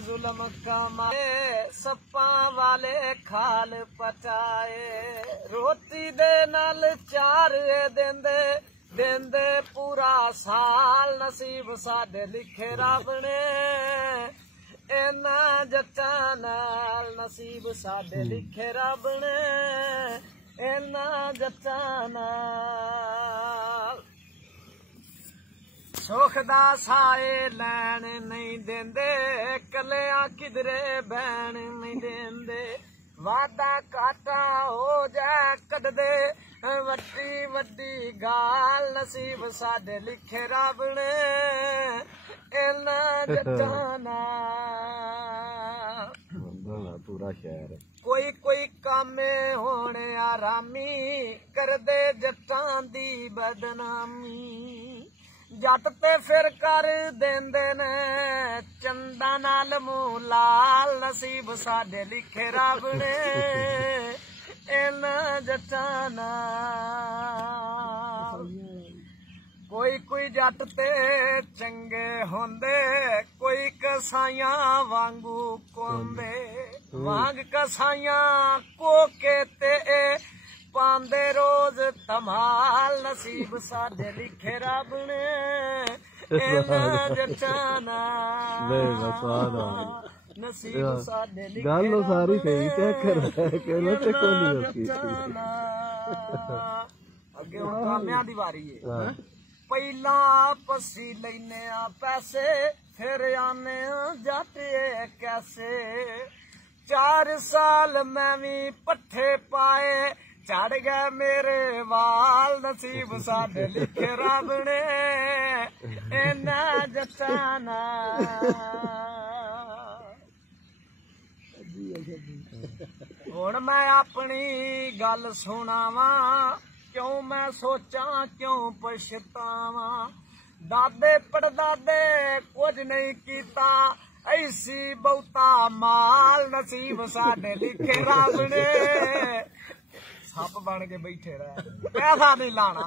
जुल्म कमाए, सप्पा वाले खाल पटाए, रोटी दे नाल चार देंदे देंदे पूरा साल, नसीब साडे लिखे रब ने इना जट्टां नाल, नसीब साडे लिखे रब ने इना जट्टां नाल। सुख दा साए लैन नहीं देंदे, कलियां किधरे बैन नहीं देंदे, वादा घाटा हो जाए कटदे वड्डी वड्डी गाल, नसीब साडे लिखे रब ने इना जट्टां नाल। पूरा शहर कोई कोई कामे होने आरामी, करदे जट्टां दी बदनामी, जट ते फिर कर देंदे ने चंदा नाल मुंह लाल, नसीब साडे लिखे रब ने इना जट्टां नाल। कोई कोई जट ते चंगे होंदे, कोई कसाइयां वांगू कोंदे, वांग कसाइयां कोके ते पांदे रोज धमाल, नसीब साडे लिखे रब ने इना जट्टां नाल। नसीब साडे लिखे गल सारी सही ते कर अगे कामियां दी वारी है। पहला पसी लेने पैसे, फिर आने जट कैसे, 4 साल मैं भी पट्ठे पाए, चढ़ गए मेरे वाल, नसीब साडे लिखे रब ने इना जट्टां नाल। हुण मैं अपनी गल सुनावा, क्यों मैं सोचा क्यों पछतावा, दादे पड़दादे कुछ नहीं कीता, ऐसी बहुता माल, नसीब साडे लिखे रब ने सप बन के बैठे रह, पैसा नहीं लाना।